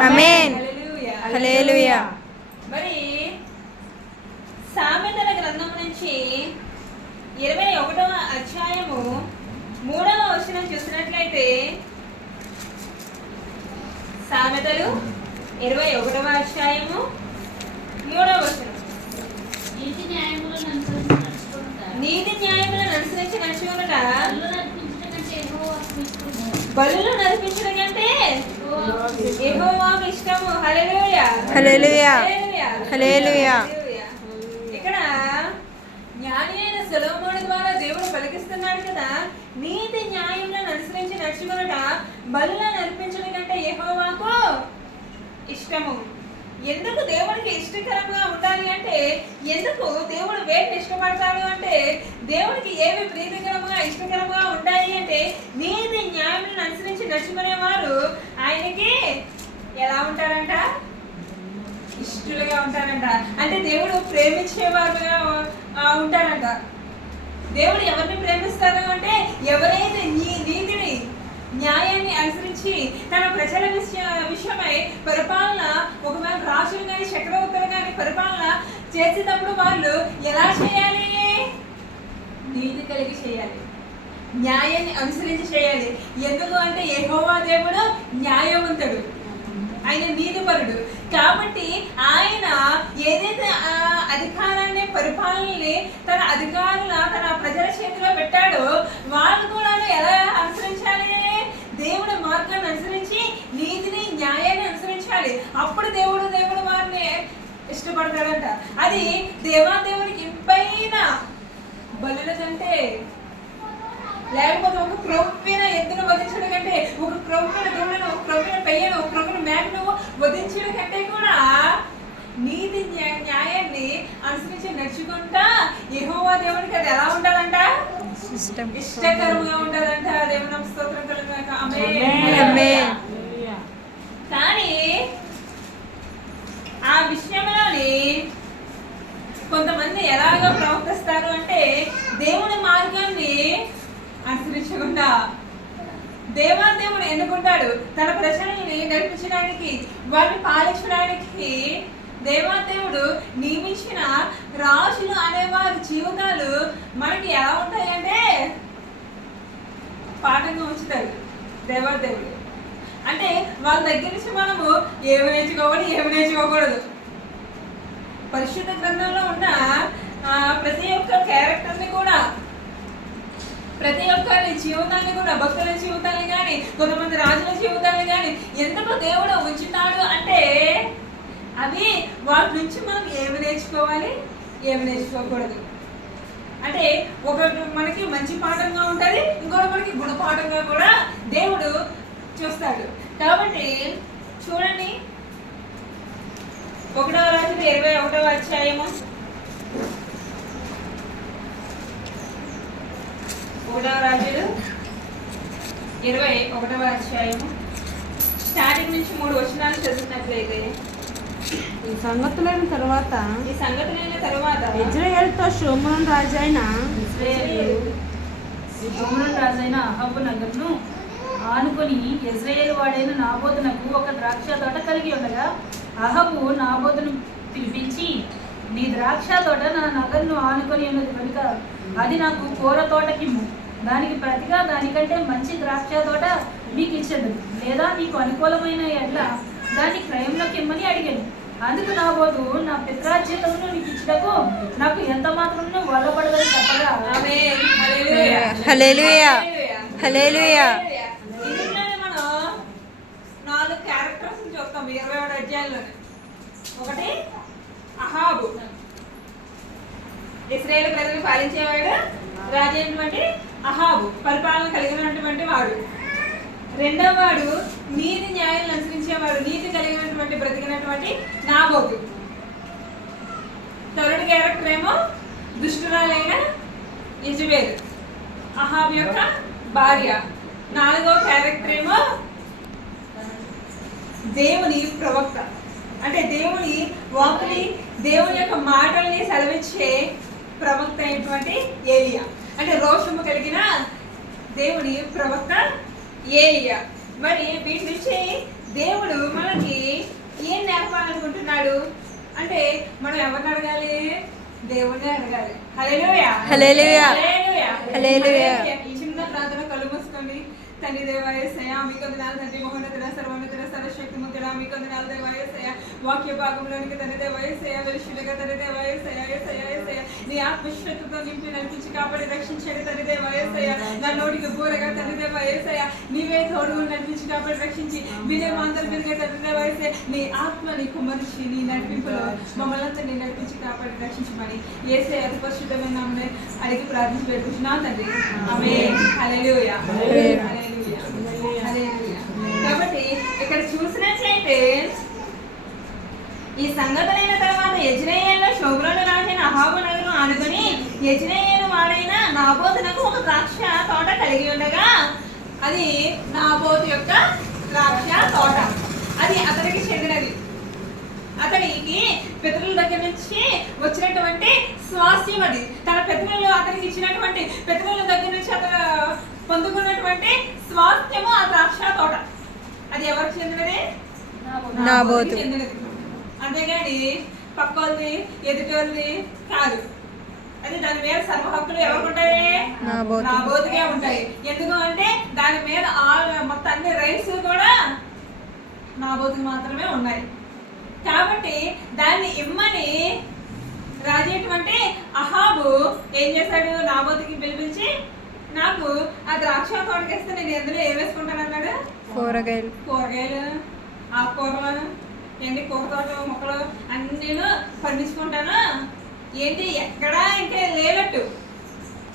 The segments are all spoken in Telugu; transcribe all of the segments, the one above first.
ఆమేన్. హల్లెలూయా. మరి సామెతల గ్రంథం నుంచి 21వ అధ్యాయము 3వ వచనం చూసినట్లయితే, సామెతలు 21వ అధ్యాయము 3వ వచనం, నీతి న్యాయములను అనుసరించి నడుచుకొనుట బలులు నడిపించడం కంటే యెహోవాకు ఇష్టము. హల్లెలూయా. హల్లెలూయా. హల్లెలూయా. ఇక్కడ జ్ఞాని అయిన సొలొమోను ద్వారా దేవుడు పలికిస్తున్నాడు కదా, నీతి న్యాయములను అనుసరించి నడుచుకొనుట బలులను అర్పించడం కంటే యెహోవాకు ఇష్టము. ఎందుకు దేవుడికి ఇష్టకరంగా ఉండాలి అంటే, ఎందుకు దేవుడు వేటిని ఇష్టపడతాడు అంటే, దేవుడికి ఏమి ప్రీతికరంగా ఇష్టకరంగా ఉండాలి అంటే, నీతి న్యాయములను అనుసరించి నడుచుకునేవారు ఆయనకి ఎలా ఉంటారంట? ఇష్టలుగా ఉంటారంట. అంటే దేవుడు ప్రేమించేవారుగా ఉంటారంట. దేవుడు ఎవరిని ప్రేమిస్తారు అంటే, ఎవరైతే నీతిని న్యాయాన్ని అనుసరించి తన ప్రజల విషయమై పరిపాలన, ఒకవేళ రాజులు కానీ చక్రవర్తులు కానీ పరిపాలన చేసేటప్పుడు వాళ్ళు ఎలా చేయాలి? నీతి కలిగి చేయాలి, న్యాయాన్ని అనుసరించి చేయాలి. ఎందుకు అంటే యెహోవా దేవుడు న్యాయవంతుడు, ఆయన నీతిపరుడు. కాబట్టి ఆయన ఏదైతే అధికారాన్ని, పరిపాలనని తన అధికారుల, తన ప్రజల చేతిలో పెట్టాడో వాళ్ళు కూడా ఎలా అనుసరించాలి? దేవుడి మార్గాన్ని అనుసరించి నీతిని, న్యాయాన్ని అనుసరించాలి. అప్పుడు దేవుడు వారిని ఇష్టపడతాడంట. అది దేవాదేవునికి ఇంపైన బలుల కంటే, లేకపోతే ఒక క్రొవ్విన ఎద్దును వధించడం కంటే, ఒక క్రొవ్విన దూడను, ఒక క్రొవ్విన పెయ్యను, ఒక క్రొవ్విన మేకను వధించడం కంటే కూడా నీతి న్యాయాన్ని అనుసరించి నడుచుకుంటా యెహోవా దేవునికి అది ఎలా ఉండాలంట? ఇష్టకరంగా ఉండాలంట. దేవుని స్తోత్రం కలుగుగాక. ఆమేన్. కానీ ఆ విషయంలోని కొంతమంది ఎలాగో ప్రవర్తిస్తారు అంటే, దేవుని మార్గాన్ని అనుసరించకుండా దేవుడు ఎన్నుకుంటాడు తన ప్రజల్ని నడిపించడానికి, వారిని పాలించడానికి. దేవుడు నియమించిన రాజులు అనేవారి జీవితాలు మనకి ఎలా ఉంటాయంటే పాఠంగా ఉంచుతాడు దేవుడు. అంటే వాళ్ళ దగ్గర నుంచి మనము ఏమి నేర్చుకోవాలి, ఏమి నేర్చుకోకూడదు. పరిశుద్ధ గ్రంథంలో ఉన్న ప్రతి ఒక్క క్యారెక్టర్ని కూడా, ప్రతి ఒక్కరి జీవితాన్ని కూడా, భక్తుల జీవితాన్ని కానీ, కొంతమంది రాజుల జీవితాన్ని కానీ ఎందుకు దేవుడు ఉంచుతాడు అంటే, అవి వాటి నుంచి మనం ఏమి నేర్చుకోవాలి, ఏమి నేర్చుకోకూడదు. అంటే ఒకటి మనకి మంచి పాఠంగా ఉంటుంది, ఇంకోటి మనకి గుణపాఠంగా కూడా దేవుడు చూస్తాడు. కాబట్టి చూడండి, 1వ రాజులు 21వ అధ్యాయము, 1వ రాజులు 21వ అధ్యాయము స్టార్టింగ్ నుంచి 3 వచనాలు చదువుతున్నట్లయితే, ఈ సంగతులైన తరువాత ఇజ్రాయేలుతో షోమ్రోను రాజైన అహాబు నగరును ఆనుకొని ఇజ్రాయేలు వాడైన నాబోతునకు ఒక ద్రాక్ష తోట కలిగి ఉండగా, అహాబు నాబోతును పిలిపించి, నీ ద్రాక్ష తోట నా నగరును ఆనుకొని ఉన్నది కనుక అది నాకు కూర తోటకిమ్ము, దానికి ప్రతిగా దానికంటే మంచి ద్రాక్ష తోట మీకు ఇచ్చదు, లేదా మీకు అనుకూలమైన ఎడ్ల దాన్ని క్రయంలోకి ఇమ్మని అడిగాను. అందుకు నాబోతు, నా పిత్రార్జితమును నీకు ఇచ్చుటకు నాకు ఎంత మాత్రం వల్లపడదని చెప్పగా. హల్లెలూయా. హల్లెలూయా. ఇందులోనే మనం 4 క్యారెక్టర్స్ చూస్తాం 21వ అధ్యాయంలోనే. ఒకటి అహాబు, ఇశ్రాయేలు ప్రజలను పాలించేవాడు రాజు అయినటువంటి అహాబు, పరిపాలన కలిగినటువంటి వాడు. రెండవ వాడు నీతి న్యాయాలను అనుసరించేవాడు, నీతి కలిగినటువంటి బ్రతికినటువంటి నాబోతు. థర్డ్ క్యారెక్టర్ ఏమో దుష్టురాలైన యెజబెలు, అహాబు యొక్క భార్య. 4వ క్యారెక్టర్ ఏమో దేవుని ప్రవక్త, అంటే దేవుని వాక్కుని, దేవుని యొక్క మాటల్ని సెలవిచ్చే ప్రవక్త అయినటువంటి ఏలియా. అంటే రోషము కలిగిన దేవుని ప్రవక్త ఏలియా. మరి వీటి నుంచి దేవుడు మనకి అంటున్నాడు అంటే మనం ఎవరిని అడగాలి? దేవుణ్ణి అడగాలి. హల్లెలూయా హల్లెలూయా. హల్లెలూయా. హల్లెలూయా. ఈ చిన్న ప్రార్థన కళ్ళు మూసుకోండి. తండ్రి దేవా యేసయ్యా మీకు వందనాలు తండ్రి, మహోన్నతుడా సర్వోన్నతుడా సర్వశక్తిమంతుడా మీకు వందనాలు దేవా యేసయ్యా. వాక్య భాగంలోనికి తండ్రి దేవా యేసయ్యా వెలుషులుగా తండ్రి దేవా యేసయ్యా యేసయ్యా యేసయ్యా నీ ఆత్మశక్తితో నింపి నడిపించి కాపాడి రక్షించండి తండ్రి దేవా యేసయ్యా. నా నోటికి బూరగా తండ్రి దేవా యేసయ్యా నీవే తోడుగా నడిపించి కాపాడి రక్షించి వినే మాంతలు పెరిగే తండ్రి దేవా యేసయ్యా నీ ఆత్మని కుమర్చి నీ నడిపింపులో మమ్మల్ని అందరినీ నడిపించి కాపాడి రక్షించమని యేసయ్యా అతి పరిశుద్ధమైన నామమున అడిగి ప్రార్థించి పెట్టుకుంటున్నాం తండ్రి. ఆమేన్. హల్లెలూయా. హల్లెలూయా. హల్లెలూయా. కాబట్టి ఇక్కడ చూసినట్లయితే ఈ సంగతులైన తర్వాత యెజ్రెయేలులో షోమ్రోను రాజైన అహాబు నగరం ఆనుకొని యెజ్రెయేలు వాడైన నాబోతునకు ఒక ద్రాక్ష తోట కలిగి ఉండగా అది నాబోతు యొక్క ద్రాక్ష తోట. అది అతనికి చెందినది. అతనికి పితరుల దగ్గర నుంచి వచ్చినటువంటి స్వాస్థ్యం. అది తన పితరులు అతనికి ఇచ్చినటువంటి పితరుల దగ్గర నుంచి అతను పొందుకున్నటువంటి స్వాస్థ్యము ఆ ద్రాక్ష తోట. అది ఎవరికి చెందినది? నాబోతు. చెందినది. అంతేగాని పక్కోళ్ళది ఎదుటోళ్ళది కాదు. అది దాని మీద సర్వ హక్కులు ఎవరికి ఉంటాయి? నాబోతుకే ఉంటాయి. ఎందుకు అంటే దాని మీద మొత్తం అన్ని రైట్స్ కూడా నాబోతుకి మాత్రమే ఉన్నాయి. కాబట్టి దాన్ని ఇమ్మని రాజేటువంటి అహాబు ఏం చేశాడు? నాబోతుకి పిలిపించి నాకు ఆ ద్రాక్ష తోటకేస్తే నేను ఎందులో ఏం వేసుకుంటాను అన్నాడు? కూరగాయలు ఆకుకూరలు ఏంటి కూర తోట మొక్కలు అన్నీ పండించుకుంటాను. ఏంటి ఎక్కడా ఇంకా లేనట్టు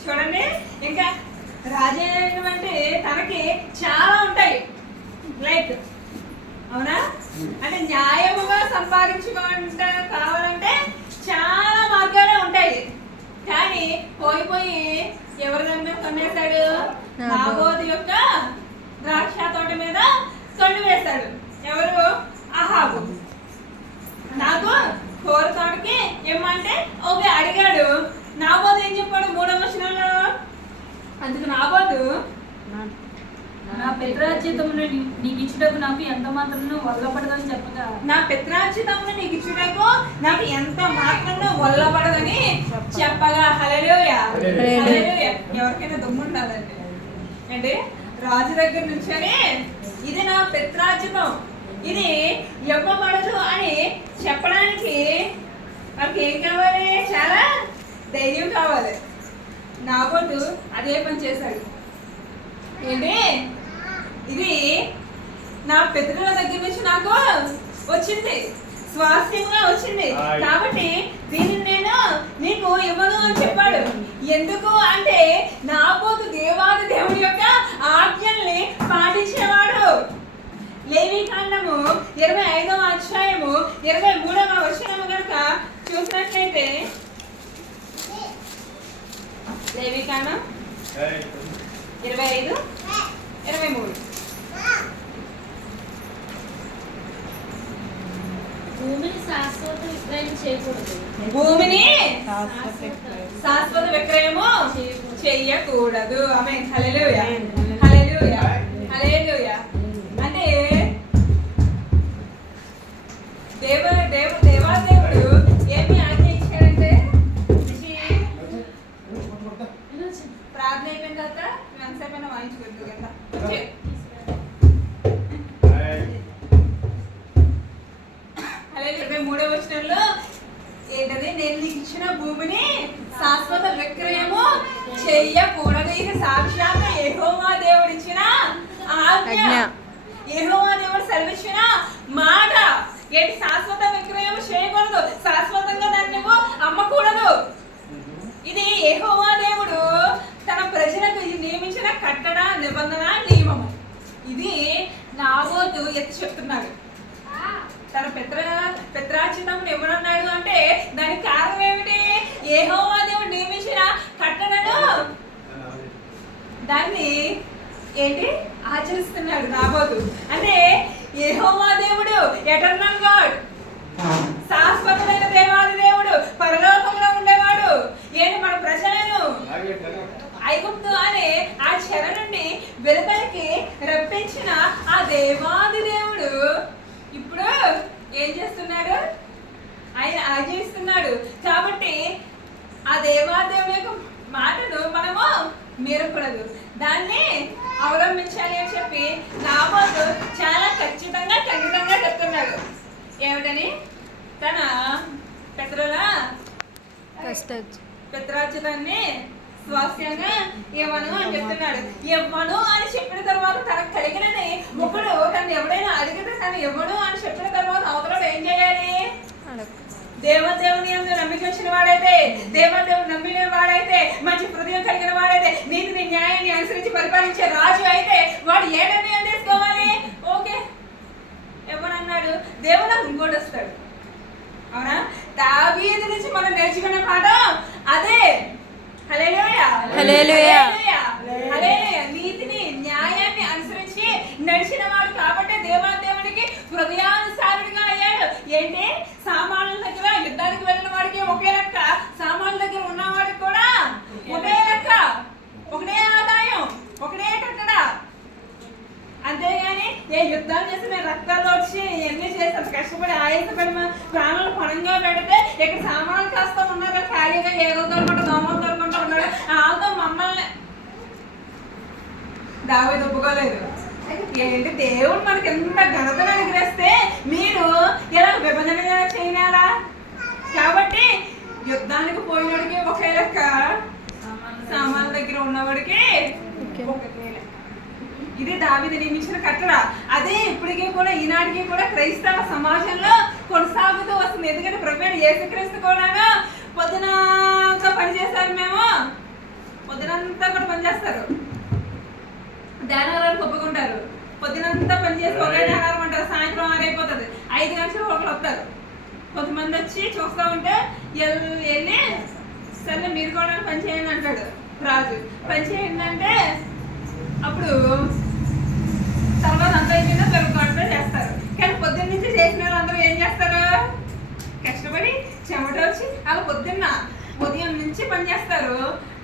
చూడండి. ఇంకా రాజేటువంటి తనకి చాలా ఉంటాయి. లైక్ అవునా? అంటే న్యాయముగా సంపాదించుకుంటా కావాలంటే చాలా మార్గాలే ఉంటాయి. కానీ పోయి ఎవరి దాని మీద కన్నేశాడు? నాబోతు యొక్క ద్రాక్ష తోట మీద కన్ను వేశాడు. ఎవరు? అహాబు. నాకు కూర తోటకి ఏమంటే ఓకే అడిగాడు. నాబోతు ఏం చెప్పాడు 3వ వచనంలో? అందుకు నాబోతు నా పిత్రార్జితమును నీకు ఇచ్చుటకు నాకు ఎంత మాత్రం వల్లపడదని చెప్పగా నా పిత్రార్జితమును నీకు ఇచ్చుటకు నాకు ఎంత మాత్రం వల్లపడదని చెప్పగా. హల్లెలూయా. హల్లెలూయా. ఎవరికైనా దమ్ము ఉండాలండి అంటే రాజు దగ్గర నుంచే ఇది నా పిత్రార్జితం, ఇది ఇవ్వబడదు అని చెప్పడానికి మనకి ఏం కావాలి? చాలా ధైర్యం కావాలి. నాబోతు అదే పని చేశాడు. ఏంటి? ఇది నా పితరుల దగ్గర నుంచి నాకు వచ్చింది, స్వాస్థ్యంగా వచ్చింది. కాబట్టి దీనిని నేను నీకు ఇవ్వను అని చెప్పాడు. ఎందుకు అంటే నాబోతు దేవాది దేవుడి యొక్క ఆజ్ఞల్ని పాటించేవాడు. లేవీకాండము 25వ అధ్యాయము 23వ వచనము కనుక చూసినట్లయితే లేవీకాండం 25:23 భూమిని శాశ్వత విక్రయం చేయకూడదు. భూమిని శాశ్వత విక్రయము చెయ్యకూడదు. ఆమేన్. హల్లెలూయా. హల్లెలూయా. హల్లెలూయా. అంటే దేవాదేవుడు ఏమి ఆజ్ఞ ఇచ్చాడంటే ప్రార్థన అయిపోయిన తర్వాత ఎంతసేపైనా వాయించుకోవద్దు కదా. 23వ వచనంలో ఏంటది? నేను నీకు ఇచ్చిన భూమిని శాశ్వత విక్రయము చెయ్యకూడదు. ఇది సాక్షాత్ యెహోవా దేవుడు ఇచ్చిన ఆజ్ఞ, యెహోవా దేవుడు సెలవిచ్చిన మాట. ఏంటి? శాశ్వత విక్రయం చేయకూడదు, శాశ్వతంగా దాన్ని నువ్వు అమ్మకూడదు. ఇది యెహోవా దేవుడు తన ప్రజలకు నియమించిన కట్టడ, నిబంధన, నియమము. ఇది నాబోతు ఎత్తి చెప్తున్నాడు. తన పిత్రార్జితమును ఎవరన్నాడు అంటే దానికి కారణం ఏమిటి? యెహోవా దేవుడు నియమించిన కట్టడను దాన్ని ఏంటి ఆచరిస్తున్నాడు నాబోతు. అంటే యెహోవా దేవుడు ఎటర్నల్ గాడ్, శాశ్వతమైన దేవాది దేవుడు, పరలోకంలో ఉండేవాడు. ఏంటి? మన ప్రజలను ఐగుప్తు అనే ఆ చెర నుండి వెలుపలికి రప్పించిన ఆ దేవాది దేవుడు ఇప్పుడు ఏం చేస్తున్నాడు? పిత్రార్జితాన్ని స్వాస్థ్యంగా ఇవ్వను అని చెప్తున్నాడు. ఇవ్వను అని చెప్పిన తర్వాత తనకు కలిగినని ఒకడు తను ఎవడైనా అడిగితే తను ఇవ్వను అని చెప్పిన తర్వాత అవతల ఏం చేయాలి? దేవుని యందు నమ్మిక వచ్చిన వాడైతే, దేవుని నమ్మిన వాడైతే, మంచి హృదయం కలిగిన వాడైతే, నీతిని న్యాయాన్ని అనుసరించి పరిపాలించే రాజు అయితే వాడు ఏ నిర్ణయం తీసుకోవాలి? ఓకే ఇవ్వనన్నాడు, దేవుడు నాకు ఇంకోటి వస్తాడు. అవునా? దావీదు నుంచి మనం నేర్చుకునే పాఠం అదే. హల్లెలూయా, హల్లెలూయా, హల్లెలూయా. నీతిని న్యాయాన్ని అనుసరించి నడిచిన వాడు కాబట్టి దేవునికి హృదయానుసారుడిగా అయ్యాడు. ఏంటి? సామాన్ల దగ్గర యుద్ధానికి వెళ్ళిన వాడికి ఒకే లెక్క, సామాన్ల దగ్గర ఉన్నవాడికి కూడా ఒకే లెక్క, ఒకటే ఆదాయం, ఒకటే కట్టడ. అంతేగాని ఏ యుద్ధాలు చేసి నేను రక్తాలు వచ్చి ఎన్ని చేస్తాను కష్టపడి ఆయాసపడి ప్రాణాలు పణంగా పెడితే ఇక్కడ సామాన్లు కాస్త ఉన్నారు ఖాళీగా ఏదో దొరకకుండా దోమలు దొరకకుండా ఉన్నాడు. వాళ్ళతో మమ్మల్ని దావీదు ఒప్పుకోలేదు. ఏంటి? దేవుడు మనకి ఎంత ఘనతను అనుగ్రహిస్తే మీరు ఇలా విభజన చేయాలా? కాబట్టి యుద్ధానికి పోయినడికి ఒకే లెక్క, సామాన్ల దగ్గర ఉన్నవాడికి ఒకటే లెక్క. ఇది దావీదు నియమించిన కట్టడ. అదే ఇప్పటికీ కూడా ఈనాటికి కూడా క్రైస్తవ సమాజంలో కొనసాగుతూ వస్తుంది. ఎందుకంటే ప్రభువైన యేసుక్రీస్తు కూడా పొద్దునంతా పనిచేస్తారు. మేము పొద్దునంతా కూడా పనిచేస్తారు, ధ్యానాలను ఒప్పుకుంటారు. పొద్దునంతా పనిచేసి ఒకే ధ్యానాలు అంటారు, సాయంత్రం 6 అయిపోతుంది, 5 గంటలు ఒకరు వస్తారు. కొంతమంది వచ్చి చూస్తూ ఉంటే వెళ్ళి సరే మీరు కూడా పని చేయండి అంటాడు రాజు. పని చేయండి అంటే అప్పుడు తర్వాత అంతా అయిపోయిందో గంటలో చేస్తారు. కానీ పొద్దున్న నుంచి చేసిన వాళ్ళందరూ ఏం చేస్తారు? కష్టపడి చెమట వచ్చి అలా ఉదయం నుంచి పనిచేస్తారు.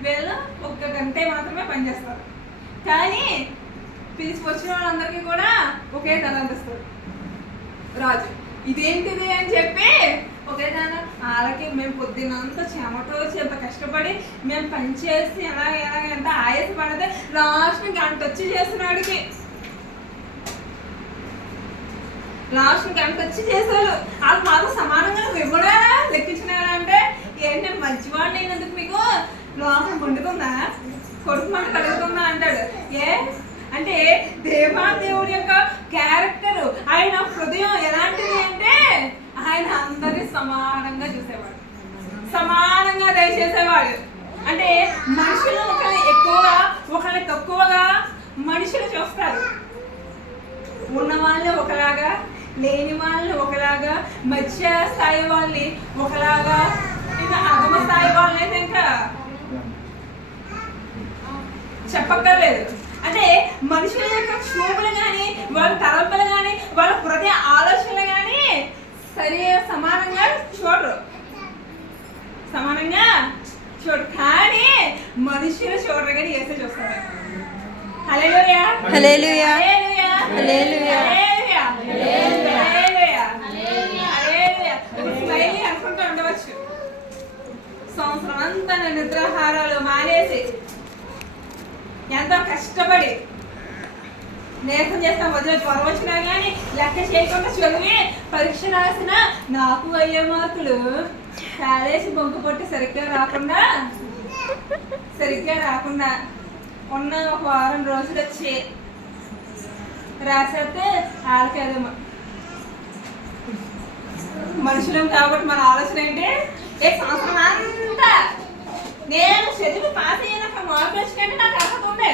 వీళ్ళు 1 గంట మాత్రమే పనిచేస్తారు. కానీ పిలిచి వచ్చిన వాళ్ళందరికీ కూడా ఒకే ధర అందిస్తారు రాజు. ఇదేంటిది అని చెప్పి ఒకే ధర. వాళ్ళకి మేము పొద్దున్నంతా చెమట వచ్చి ఎంత కష్టపడి మేము పనిచేసి ఎంత ఆయాస పడితే లాస్ట్ గంట వచ్చి చేస్తున్నాడికి, లాస్ట్ గంట వచ్చి చేసేవాళ్ళు. వాళ్ళు మాకు సమానంగా ఇవ్వడా లెక్కించినారా అంటే ఏంటి నేను మంచివాడిని అయినందుకు మీకు లోపల వండుకుందా, కొడుకు మన కలుగుతుందా అంటాడు. అంటే దేవుడి యొక్క క్యారెక్టర్, ఆయన హృదయం ఎలాంటిది అంటే ఆయన అందరినీ సమానంగా చూసేవాడు, సమానంగా దయచేసేవాడు. అంటే మనుషులు ఒకరిని ఎక్కువగా ఒకరిని తక్కువగా మనుషులు చూస్తారు. ఉన్న వాళ్ళని ఒకలాగా, లేని వాళ్ళని ఒకలాగా, మధ్య స్థాయి వాళ్ళని ఒకలాగా, ఇంకా అధమ స్థాయి వాళ్ళని అయితే ఇంకా చెప్పక్కర్లేదు. అంటే మనుషుల యొక్క చూపులు కానీ, వాళ్ళ తలంపులు కానీ, వాళ్ళ హృదయ ఆలోచనలు కానీ సమానంగా చూడరు, సమానంగా చూడరు. కానీ మనుషులు చూడరు కానీ యేసు చూస్తారు. హల్లెలూయా, హల్లెలూయా, హల్లెలూయా, హల్లెలూయా, హల్లెలూయా, హల్లెలూయా. స్మైలీ అనుకుంటూ ఉండవచ్చు, సంవత్సరం అంతా నిద్రాహారాలు మానేసి ఎంతో కష్టపడి నేర్పం చేస్తాం. వదిలే జ్వరం వచ్చినా కానీ లెక్క చేయకుండా చదివి పరీక్ష రాసిన నాకు అయ్యే మార్కులు కాలేసి బొంకు పట్టి సరిగ్గా రాకుండా ఉన్న ఒక వారం రోజులు వచ్చి రాసేస్తే వాళ్ళకి అదే మనుషులం కాబట్టి మన ఆలోచన ఏంటి? ఏ సంవత్సరం అంతా నేను చదివి పాస్ అయ్యాక మార్కులు వచ్చినట్టు నాకు అర్హత ఉంది.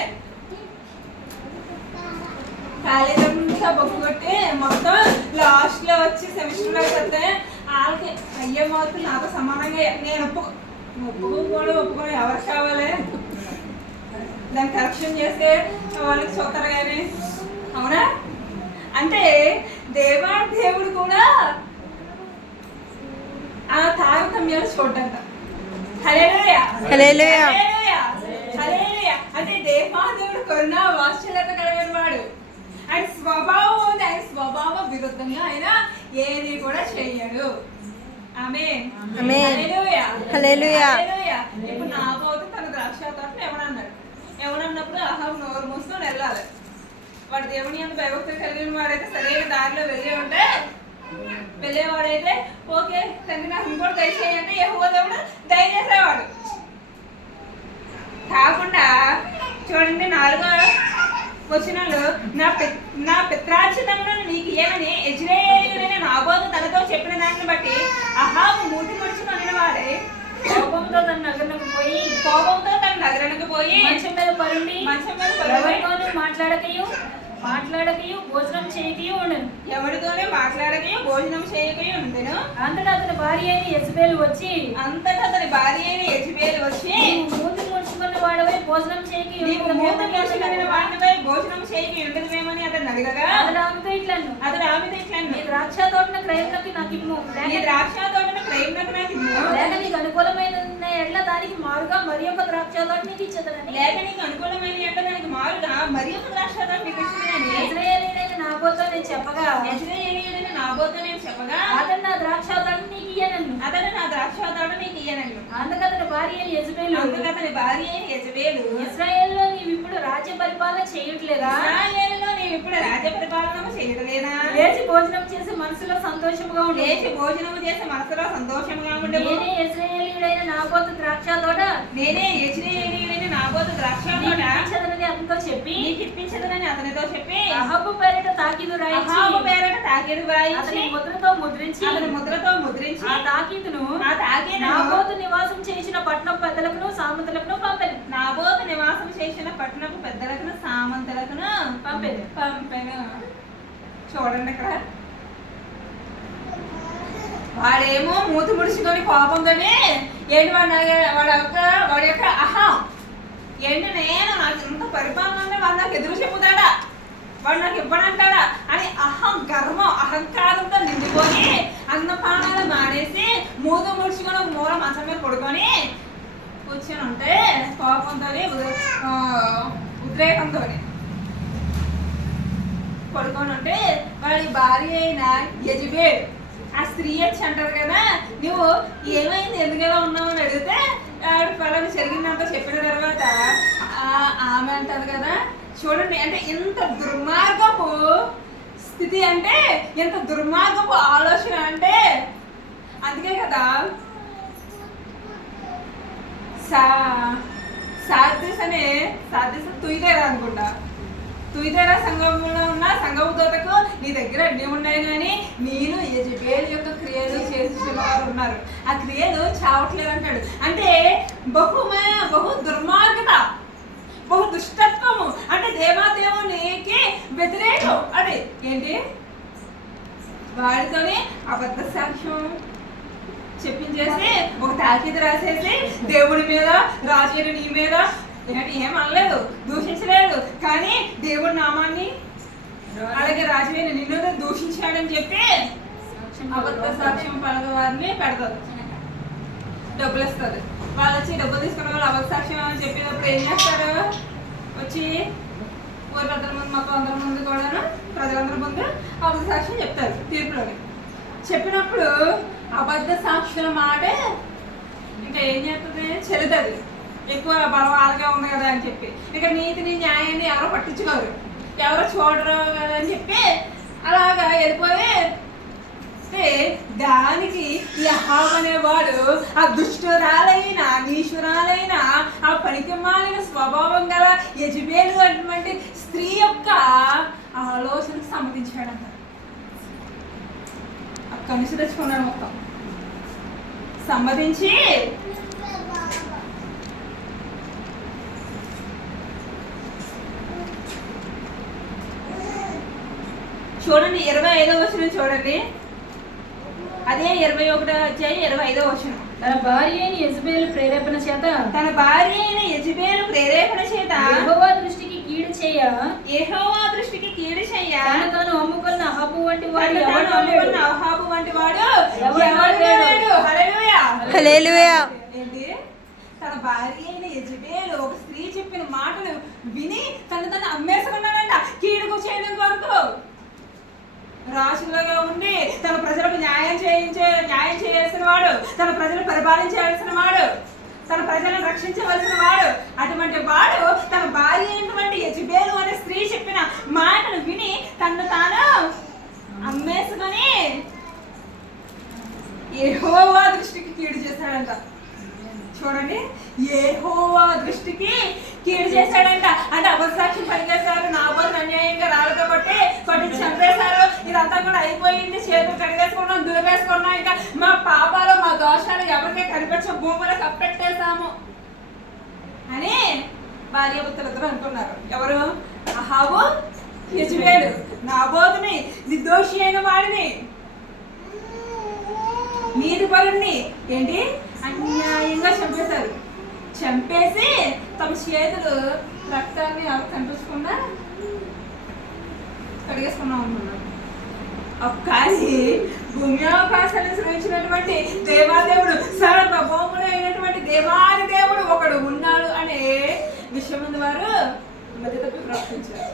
కాలేజ్ అంతా బొక్కు కొట్టి మొత్తం లాస్ట్ లో వచ్చి సెమిస్టర్ లో వస్తే వాళ్ళకి అయ్యే మార్కులు నాతో సమానంగా నేను ఒప్పుకోని ఎవరు కావాలి? దాన్ని కరెక్షన్ చేస్తే వాళ్ళకి చూస్తారు కానీ. అవునా? అంటే దేవుడు కూడా ఆ తారతమ్యాలు చూడంట. హల్లెలూయా, హల్లెలూయా, హల్లెలూయా. అంటే దేవుడు కరుణ వాత్సల్యత కలిగిన వాడు. ఆయన స్వభావ విరుద్ధంగా ఆయన ఏది కూడా చేయడు. ఆమేన్, ఆమేన్, హల్లెలూయా, హల్లెలూయా. ఇప్పుడు నాబోతు తన ద్రాక్ష తోటను ఎవరన్నప్పుడు అహాబు నోరు మూసుకొని వెళ్ళాలి. వాడు దేవుని యందు భయభక్తులు కలిగిన వాడైతే సరైన దారిలో వెళ్ళి ఉంటే వెళ్ళేవాడైతే ఓకే తండ్రి నాకు ఇంకోటి దయచేయంటే యెహోవా దేవుడు దయచేసేవాడు. కాకుండా చూడండి 4వ వచనంలో నా పిత్రార్జితములను నీకు ఏమని యెజ్రెయేలీయుడైన నాబోతు తనతో చెప్పిన దానిని బట్టి అహాబు మూతి ముడుచుకొనిన వాడే కోపంతో తన నగరునకు పోయి మంచం మీద పరుండి ఎవరితోనూ మాట్లాడకయు భోజనం చేయకయు ఉండను. ఎవరితోనే మాట్లాడకయు భోజనం చేయకయు ఉండెను. అంతటా అతని భార్య అయిన యెజబేలు వచ్చి మూతి ముడుచుకున్న వాడవై భోజనం చేయకయు భోజనం చేయకి ఉండదుమేమని అతను అడగగా అతడు ఆమెతో ఇట్లను నీ ద్రాక్ష తోటన క్రయమునకు నాకు ఇమ్ము, లేక నీకు అనుకూలమైన ఎడ్ల దానికి మారుగా మరి ఒక ద్రాక్ష తోట నీకు ఇచ్చేదనని యెజ్రెయేలీయుడైన నాబోతుతో నేను చెప్పగా అతడు నా ద్రాక్ష తోట నీకు ఇయ్యనన్ను. అందుకు అతని భార్య అయిన యెజబేలు ఇశ్రాయేలులో నీవు ఇప్పుడు రాజ్య పరిపాలన చేయట్లేదా? లేచి భోజనం చేసి మనసులో సంతోషముగా ఉండు. నేనే యెజ్రెయేలీయుడైన నాబోతు ద్రాక్ష తోట ఇప్పించదనని అతనితో చెప్పి అహాబు పేరిట తాకీదు రాయించి అతని ముద్రతో ముద్రించి ఆ తాకీదును నాబోతు నివాసం చేసిన పట్టణపు పెద్దలకును సామంతులకును పంపెను. చూడండి అక్కడ వాడేమో మూతి ముడుచుకొని కోపంతోనే ఏంటి వాడి యొక్క అహం ఏంటి నాకు ఇంత పరిపాలన అంటే వాడు నాకు ఎదురు చెప్పుతాడా, వాడు నాకు ఇవ్వడంటాడా అని అహంకారంతో నిండిపోయి అన్నపానాలు మానేసి మూతి ముడుచుకొని ఒక మూల మంచం మీద పడుకొని కూర్చొని ఉంటే కోపంతో ఉద్రేకంతో పడుకొని ఉంటే వాడి భార్య అయిన యెజబేలు ఆ స్త్రీ వచ్చి అంటారు కదా, నువ్వు ఏమైంది ఎందుకలా ఉన్నావు అని అడిగితే ఆవిడ ఫలాన్ని జరిగిందంతా చెప్పిన తర్వాత ఆమె అంటారు కదా, చూడండి అంటే ఎంత దుర్మార్గపు స్థితి, అంటే ఎంత దుర్మార్గపు ఆలోచన అంటే అందుకే కదా సాధ్యస తుయితేరా అనుకుంటా, తుయితేరా సంఘంలో ఉన్న సంఘపు దూతకు నీ దగ్గర అన్నీ ఉన్నాయి కానీ నేను యెజబేలు యొక్క క్రియలు చేసిన వారు ఉన్నారు, ఆ క్రియలు చావట్లేదు అంటాడు. అంటే బహు దుర్మార్గత, బహు దుష్టత్వము, అంటే దేవాదేవునికి వ్యతిరేకం. అంటే ఏంటి వాడితోనే అబద్ధ సాక్ష్యం చెప్పించేసి ఒక తాకీదు రాసేసి దేవుడి మీద రాజుని నీ మీద ఏంటి ఏం అనలేదు, దూషించలేదు, కానీ దేవుడి నామాన్ని అలాగే రాజుని నిన్ను దూషించాడని చెప్పి అబద్ధ సాక్ష్యం పలక వారిని పెడతారు, డబ్బులు ఇస్తారు. వాళ్ళు వచ్చి డబ్బులు తీసుకున్న వాళ్ళు అబద్ధ సాక్ష్యం అని చెప్పినప్పుడు ఏం చేస్తారు, వచ్చి ఊరి పెద్దల ముందు మొత్తం అందరి ముందు కూడా ప్రజలందరి ముందు అబద్ధ సాక్ష్యం చెప్తారు. తీర్పులోని చెప్పినప్పుడు అబద్ధ సాక్షుల మాట ఇంకా ఏం చేస్తుంది, చెల్లుతుంది, ఎక్కువ బలవాలుగా ఉంది కదా అని చెప్పి ఇక నీతిని న్యాయాన్ని ఎవరో పట్టించుకోరు, ఎవరో చూడరు కదా అని చెప్పి అలాగా వెళ్ళిపోయి దానికి అహాబు అనేవాడు ఆ దుష్టురాలైన నీచురాలైన ఆ పనికిమాలిన స్వభావం గల యెజబేలు అటువంటి స్త్రీ యొక్క ఆలోచనకు సమ్మతించాడంట. కనుసు తెచ్చుకున్నాడు మొత్తం సమ్మతించి చూడండి 25వ వచనం చూడండి, అదే 21వ అధ్యాయం 25వ వచనం. తన భార్య అయిన యెజబేలు ప్రేరేపణ చేత యెహోవా దృష్టికి కీడు చేయ తాను అమ్ముకున్న అహాబు వంటి వాడు హల్లెలూయా. ఏంటి తన భార్య అయిన యెజబేలు ఒక స్త్రీ చెప్పిన మాటలు విని తను అమ్మేసుకున్నాడంట కీడుకు చేయడం వరకు. రాజులుగా ఉండి తన ప్రజలకు న్యాయం చేయాల్సిన వాడు, తన ప్రజలు పరిపాలించాల్సిన వాడు, తన ప్రజలను రక్షించవలసిన వాడు, అటువంటి వాడు తన భార్య అయినటువంటి యెజబేలు అనే స్త్రీ చెప్పిన మాటను విని తను తాను అమ్మేసుకొని యెహోవా దృష్టికి కీడు చేశాడంట. చూడండి, యెహోవా దృష్టికి కీడు చేశాడంట. అంటే అబద్ధసాక్ష్యం పనిచేశారు, నాబోతును అన్యాయంగా రాళ్ళతో కొట్టి చంపేశారు. ఇదంతా కూడా అయిపోయింది, చేతులు కడిగేసుకున్నాం, దులిపేసుకున్నాం, ఇంకా మా పాపాలు మా దోషాలు ఎవరికీ కనిపించే భూములు కప్పెట్టేశాము అని భార్యాభర్తలిద్దరూ అనుకున్నారు. ఎవరు? అహాబు, యెజబెలు. నాబోతుని, నిర్దోషి అయిన వాడిని, నీతిపరుణ్ణి ఏంటి అన్యాయంగా చంపేశారు. చంపేసి తమ చేతులు రక్తాన్ని ఎవరు కనిపించకుండా కడిగేసుకున్నాం అనుకున్నారు. కానీ భూమి అవకాశాలను సృష్టించినటువంటి దేవాదేవుడు, సర్వభౌముడు అయినటువంటి దేవాది దేవుడు ఒకడు ఉన్నాడు అనే విషయం ముందు వారు మధ్య తప్పి ప్రవర్తించారు.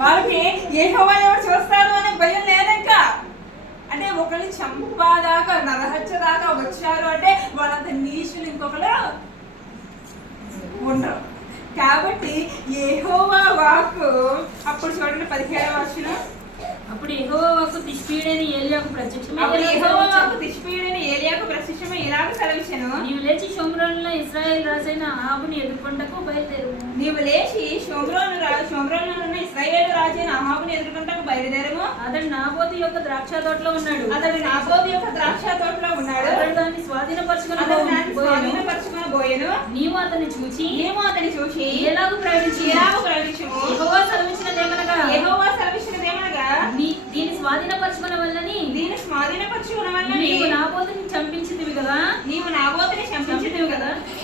వాళ్ళకి యెహోవా ఎవరు చూస్తారు అనే భయం లేదక్క. అంటే ఒకరిని చంపదాకా, నరహత్య దాకా వచ్చారు అంటే వాళ్ళంత నీచులు ఇంకొకరు ఉండరు. కాబట్టి యెహోవా వాక్కు అప్పుడు చూడండి 17వ వచనం. అప్పుడు యెహోవా వాక్కు తిష్బీయుడైన ఏలీయాకు ప్రత్యక్షమై ఇలాగ సెలవిచ్చెను. నీవు లేచి షోమ్రోనులో ఇశ్రాయేలు రాజైన అహాబుని ఎదుర్కొంటకు బయలుదేరు. నీవు లేచి షోమ్రోనున్న ఇశ్రాయేలు రాజైన అహాబుని ఎదుర్కొంటకు బయలుదేరము. అతడు నాబోతు యొక్క ద్రాక్ష తోటలో ఉన్నాడు. అతడు దాన్ని స్వాధీనపరచుకుని పోయెను. నీవు అతన్ని చూచి ఎలాగూ ప్రకటించు. యెహోవా సెలవిచ్చినదేమనగా దీన్ని స్వాధీనపరచుకున్న వల్లని నీవు నాబోతుని చంపించితివి కదా.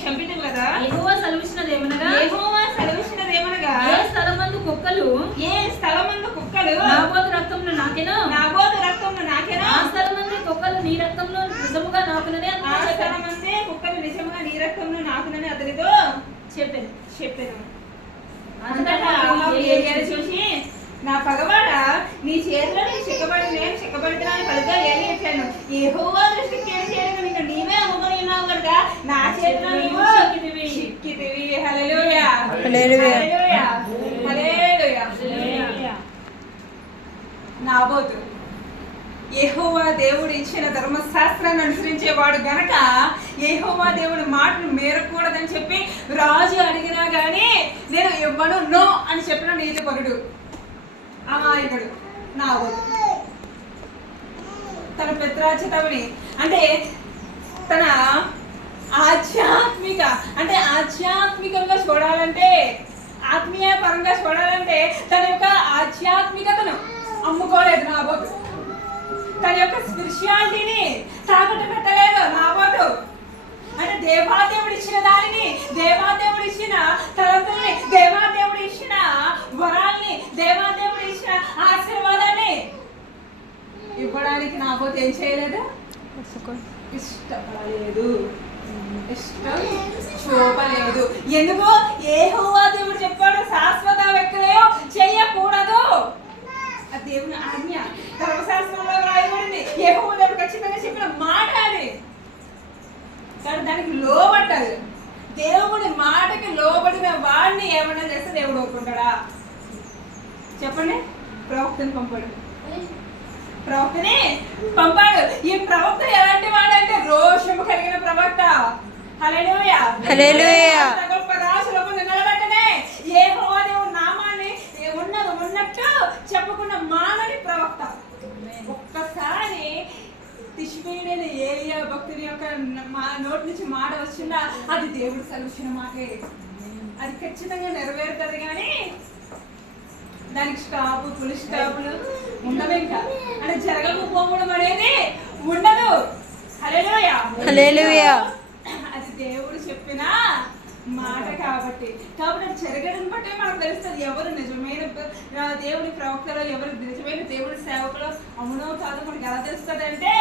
చంపితివి కదా. యెహోవా సెలవిచ్చినదేమనగా ఏ స్థలమందు కుక్కలు నాబోతు రక్తమును నాకెను ఆ స్థలమందు కుక్కలు నీ రక్తమును నిజముగా నాకునని నాకునని అతనితో చెప్పాను. అంతటా చూసి, నా పగవాడ, నీ చేతిలో నేను చిక్కబడుతున్నాను కలుగా ఏలి చెప్పాను. యెహోవా దృష్టికి కీడు చేయడం ఇంకా నీవే అమ్ముకొని ఉన్నావు కనుక నా చేతిలో నీవు చిక్కితివి. హల్లెలూయా, హల్లెలూయా, హల్లెలూయా. నాబోతు యెహోవా దేవుడు ఇచ్చిన ధర్మశాస్త్రాన్ని అనుసరించేవాడు గనక యెహోవా దేవుడి మాటను మేరకూడదని చెప్పి రాజు అడిగినా గానీ నేను ఇవ్వను, నో అని చెప్పిన నీతిపరుడు, అమాయకుడు నాబోతు. తన పిత్రార్జితముని అంటే తన ఆధ్యాత్మికంగా చూడాలంటే, ఆత్మీయ పరంగా చూడాలంటే తన యొక్క ఆధ్యాత్మికతను అమ్ముకోలేదు నాబోతు. తన యొక్క స్పిరిచువాలిటీని తాకట్టు పెట్టలేదు నాబోతు. అంటే దేవాదేవుడు ఇచ్చిన దానిని, దేవాదేవుడు ఇచ్చిన తలంతుల్ని, దేవాదేవుడు ఇచ్చిన వరాల్ని, దేవాదేవుడు ఇచ్చిన ఆశీర్వాదాన్ని ఇవ్వడానికి నాబోతు ఏం చేయలేదు? ఇష్టపడలేదు, ఇష్టం చూపలేదు. ఎందుకు? యెహోవా దేవుడు చెప్పాడు, శాశ్వత విక్రయం చేయకూడదు. ఆ దేవుని ఆజ్ఞ ధర్మశాస్త్రంలో రాయబడింది. యెహోవా దేవుడు ఖచ్చితంగా చెప్పిన మాట అది. కానీ దానికి లోబడ్డాడు. దేవుడి మాటకి లోబడిన వాడిని ఏమన్నా చేస్తే దేవుడు ఒప్పుకుంటాడా? చెప్పండి. ప్రవక్తని పంపాడు. ఈ ప్రవక్త ఎలాంటి వాడంటే రోషము కలిగిన ప్రవక్త. హల్లెలూయా, హల్లెలూయా. నిలబెట్టనే యెహోవా దేవుడి నామాన్ని ఉన్నట్టు చెప్పుకున్న మానని ప్రవక్త. ఒక్కసారి తిష్బీయుడైన ఏలీయా భక్తుని యొక్క నోటి నుంచి మాట వచ్చిందా, అది దేవుడు సెలవిచ్చిన మాటే. అది ఖచ్చితంగా నెరవేరుతుంది. కానీ దానికి స్టాపు, ఫుల్ స్టాపులు ఉండదు. ఇంకా అంటే జరగకపోవడం అనేది ఉండదు. హల్లెలూయా, హల్లెలూయా. అది దేవుడు చెప్పిన మాట కాబట్టి అది జరగడం బట్టే మనకు తెలుస్తుంది ఎవరు నిజమైన దేవుడి ప్రవక్తలో, ఎవరు నిజమైన దేవుడి సేవకులో అవునో కాదో మనకి ఎలా తెలుస్తుంది అంటే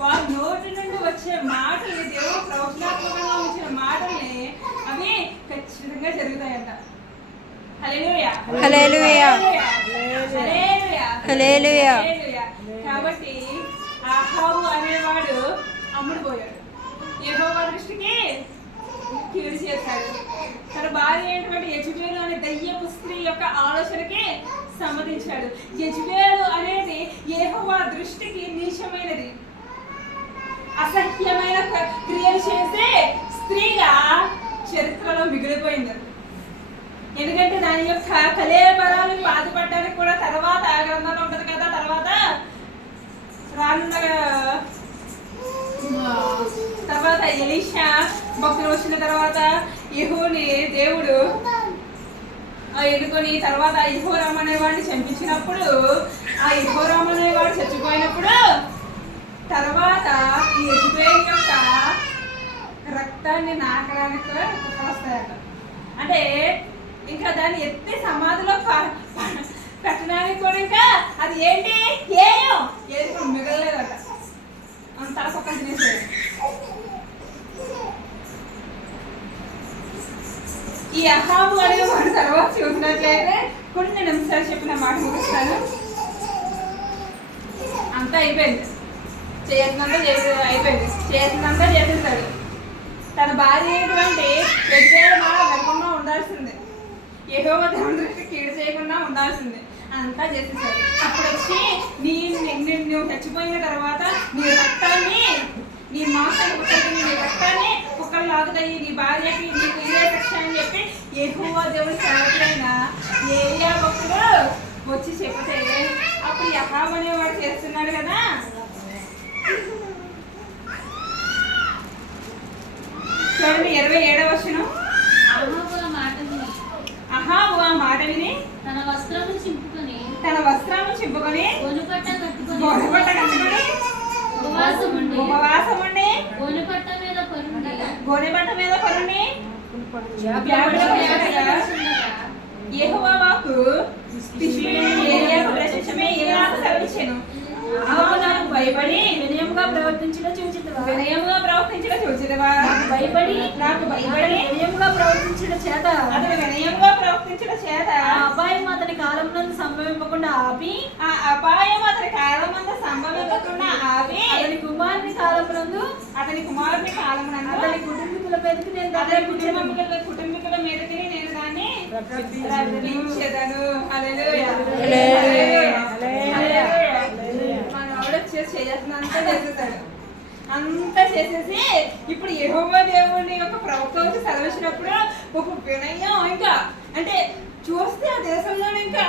వారి నోటి నుండి వచ్చే మాటల్ని, దేవుడు ప్రవచనాత్మకంగా వచ్చిన మాటల్ని అవి ఖచ్చితంగా జరుగుతాయంట. హల్లెలూయా, హల్లెలూయా, హల్లెలూయా, హల్లెలూయా. కాబట్టి అహాబు అనేవాడు అమ్ముడు పోయాడు, యెహోవా దృష్టికి కీడు చేశాడు. తన భార్య అయినటువంటి యెజబెలు అనే దయ్యపు స్త్రీ యొక్క ఆలోచనకి సమ్మతించాడు. యెజబెలు అనేది యెహోవా దృష్టికి నీచమైనది. అసహ్యమైన క్రియలు చేసే స్త్రీగా చరిత్రలో మిగిలిపోయింది. ఎందుకంటే దాని యొక్క కళేబరాలు బాధపడడానికి కూడా తర్వాత గ్రంథంలో ఉంటుంది కదా. తర్వాత ఎలీషా భక్తులు వచ్చిన తర్వాత యెహోని దేవుడు ఎన్నుకొని తర్వాత యెహోరాము అనేవాడిని చంపించినప్పుడు ఆ యెహోరాము అనేవాడు చచ్చిపోయినప్పుడు తర్వాత ఈ యెజబెల్ యొక్క రక్తాన్ని నాకడానికి వస్తాయట. అంటే ఇంకా దాన్ని ఎత్తి సమాధిలో పెట్టడానికి కూడా ఇంకా అది ఏంటి ఏది మిగలలేదట. అంత పక్కన తినేసేది. ఈ అహాబు అనే వాడు తర్వాత చూసినట్లయితే కొన్ని నిమిషాలు చెప్పిన మాట ముగిస్తాను. అంతా అయిపోయింది, చేసినంతా చేసేసాడు. తన భార్య అయినటువంటి పెద్దల మాట వినకుండా ఉండాల్సిందే, యెహోవా దేవుని దృష్టికి కీడు చేయకుండా ఉండాల్సిందే. అంతా చేసేసాడు. అప్పుడు వచ్చి నువ్వు చచ్చిపోయిన తర్వాత నీ రక్తాన్ని, నీ మాంసాన్ని పుట్టని నీ రక్తాన్ని కుక్కలు లాగుతాయి, నీ భార్యకి నీకు ఇదే శిక్ష అని చెప్పి యెహోవా దేవుని సేవకులైన ఏలియా భక్తుడు వచ్చి చెప్తే అప్పుడు యెహోవా అనేవాడు చేస్తున్నాడు కదా. చూడండి 27వ వచనం. అహాబు ఆ మాట విని తన వస్త్రము చింపుకొని గోనెపట్ట కట్టుకొని ఉపవాసం ఉండి గోనెపట్ట మీద పరుండి యెహోవా వాక్కు ఏలీయాకు ప్రత్యక్షమై ఇలాగ సెలవిచ్చెను. అహాబు నాకు భయపడి వినయముగా ప్రవర్తించిన చూచితివా, నాకు భయపడి వినయముగా ప్రవర్తించిన చేత అతను వినయంగా ప్రవర్తించిన చేత ఆ అపాయం అతని కాలమునందు సంభవింపకుండా ఆపి ఆ అపాయం అతని కాలమందు సంభవించకుండా ఆపి అతని కుమారుని కాలమునందు అతని కుమారుని కాలమునందు అతని కుటుంబీకుల మీదకి నేను అతని కుటుంబీకుల మీదకి నేను దాన్ని రప్పించెదను. హల్లెలూయా. మనవాడు చేయాల్సినంత చేసేసాడు. అంతా చేసేసి ఇప్పుడు యెహోవా దేవుని యొక్క ప్రవక్త వచ్చి సెలవిచ్చినప్పుడు ఒక వినయం, ఇంకా అంటే చూస్తే ఆ దేశంలోనే ఇంకా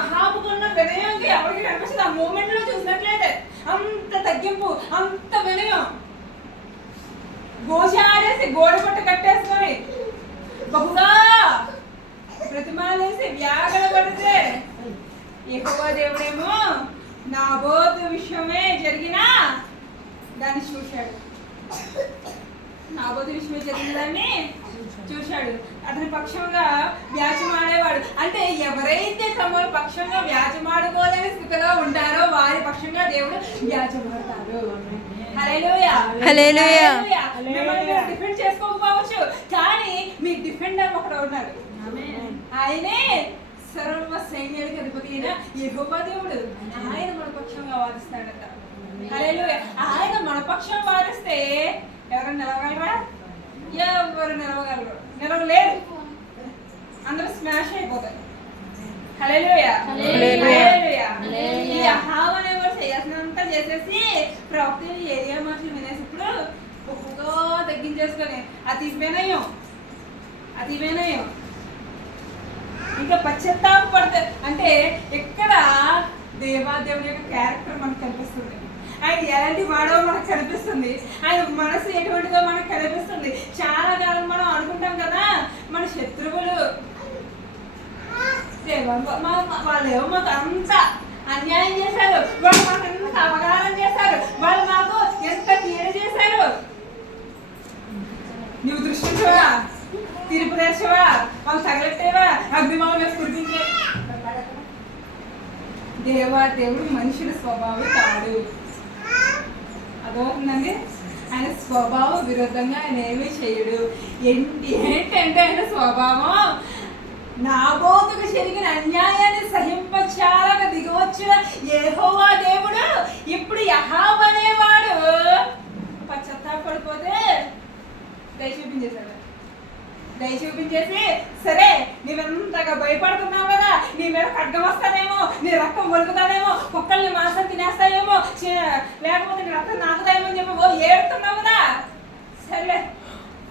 అహాబుకున్న వినయం ఇంకా ఎవరికి కనిపిస్తుంది. ఆ మూమెంట్ లో చూసినట్లయితే అంత తగ్గింపు, అంత వినయం. గోజాడేసి గోడపట్ట కట్టేసుకొని బహుగా ప్రతిమాలేసి వ్యాగడ పడితే యెహోవా దేవుడేమో నాబోతు విషయమే జరిగిన దాన్ని చూశాడు. నాబోతు విషయమే జరిగిన దాన్ని చూశాడు. అతని పక్షంగా వ్యాజమాడేవాడు. అంటే ఎవరైతే తమ పక్షంగా వ్యాజమాడుకోలేని స్థితిలో ఉంటారో వారి పక్షంగా దేవుడు వ్యాజమాడతాడు. హల్లెలూయా. హల్లెలూయా. మిమ్మల్ని మీరు డిఫెండ్ చేసుకోకపోవచ్చు, కానీ మీ డిఫెండర్ ఒకడు ఉన్నాడు. ఆయనే సర్వ సైన్యానికి అధిపతి అయిన యెహోవా దేవుడు. ఆయన మన పక్షంగా వాదిస్తాడట. హల్లెలూయా. ఆయన మన పక్షం వాదిస్తే ఎవరైనా నిలవగలరా? ఎవరు నిలవగలరు? నిలవలేరు. అందరూ స్మాష్ అయిపోతారు. హల్లెలూయా. హల్లెలూయా. ఈ అహాబు అనేవాడు చేయాల్సినంత చేసేసి ప్రవక్త ఏలియా మాటలు వినేసిప్పుడు బహుగా తగ్గించేసుకొని అతి వినయం ఇంకా పశ్చాత్తాప పడతారు. అంటే ఎక్కడ దేవాదేవుని యొక్క క్యారెక్టర్ మనకు కనిపిస్తుంది. ఆయన ఎలాంటి వాడో మనకు కనిపిస్తుంది. ఆయన మనసు ఎటువంటిదో మనకు కనిపిస్తుంది. చాలా కాలం మనం అనుకుంటాం కదా మన శత్రువులు వాళ్ళేమో మాకు అంత అన్యాయం చేశారు, వాళ్ళు మాకు ఎంత అపకారం చేశారు, వాళ్ళు మాకు ఎంత కీడు చేశారు. నువ్వు దృష్టించవా, తీర్పు నేర్చవా, వాళ్ళు తగలెట్టేవా, అగ్నిమాల మీద కురిపించే. దేవుడు మనుషుల స్వభావం కాదు. అదవుతుందండి. ఆయన స్వభావ విరుద్ధంగా ఆయన ఏమీ చేయడు. ఏంటంటే ఆయన స్వభావం నాబోతుకు జరిగిన అన్యాయాన్ని సహింపచాలక దిగవచ్చిన యెహోవా దేవుడు ఇప్పుడు అహాబు అనేవాడు పశ్చాత్తాపడిపోతే దయ చూపించేసి సరే నీవెంతగా భయపడుతున్నావు కదా, నీ మీద ఖడ్గం వస్తానేమో, నీ రక్తం ఒలుకుతానేమో, కుక్కల్ని మాంసం తినేస్తాయేమో, లేకపోతే నీ రక్తం నాకు దయమని చెప్పి ఓ ఏడుతున్నావు కదా. సర్లే